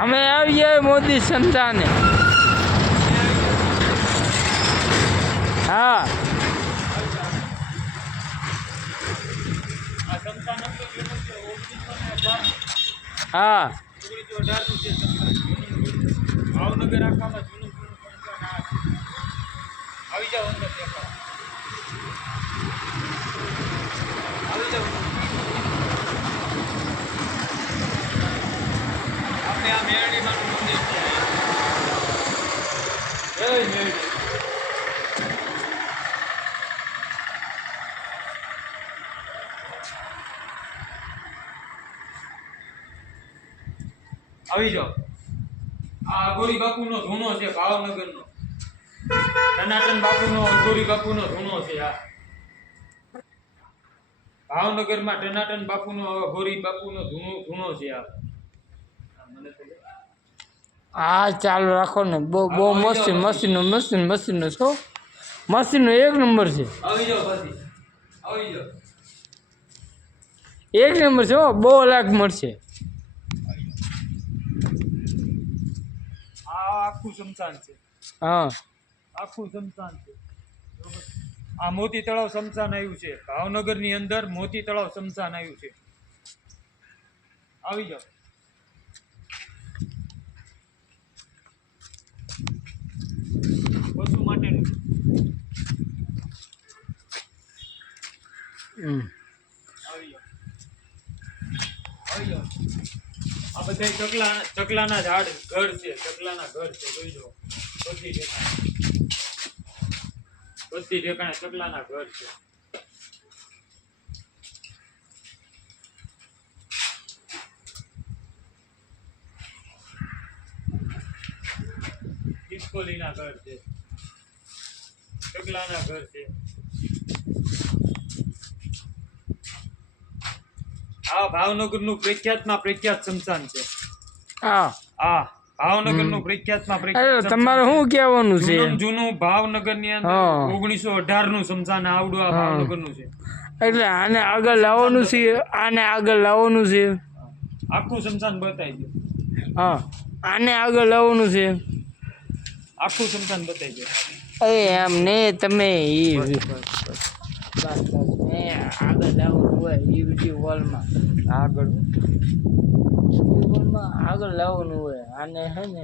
અમે આવીએ મોદી સમજાને હા હા ભાવનગર આખામાં જૂનું આવી જાઓ અંદર આવી જાઓ આપણે આ મેરડીમાંનું મંદિર છે જય મેરડી આવી જાઓ આ અઘોરી બાપુનો ધૂણો છે ભાવનગરનો સનાતન બાપુનો અઘોરી બાપુનો ધૂણો છે આ ભાવનગરમાં ટનાટન બાપુનો અઘોરી બાપુનો ધૂણો છે આ હા ચાલુ રાખો ને બહુ બહુ મશીનનો છો મશીનનો એક નંબર છે આવી જાઓ પછી આવી જાઓ એક નંબર છે હો બહુ લાખ મળશે આ આખું શમશાન છે હા આખું શમશાન છે બરોબર આ મોતી તળાવ શમશાન આવ્યું છે ભાવનગરની અંદર મોતી તળાવ શમશાન આવ્યું છે આવી જાઓ પશુ માટેનું આવી જાઓ આવી જાઓ આ બધા ચકલાના ઝાડ ઘર છે ચકલાના ઘર છે જોઈ જાઓ બધી ઠેકાણે ચકલાના ઘર છે ખિસકોલીના ઘર છે ચકલાના ઘર છે આ ભાવનગરનું પ્રખ્યાતમાં પ્રખ્યાત શમશાન છે હા આ ભાવનગરનું પ્રખ્યાતમાં પ્રખ્યાત તમારે શું કહેવાનું છે જૂનું ભાવનગરની અંદર 1918 નું શમશાન આવડું આ ભાવનગરનું છે એટલે આને આગળ લાવવાનું છે આને આગળ લાવવાનું છે આખું શમશાન બતાવી દો હા આને આગળ લાવવાનું છે આખું શમશાન બતાવી દો અરે એમ ને તમે આગળ લાવવાનું હોય એ વિડીયો હોલમાં આગળ લાવવાનું હોય આને હે ને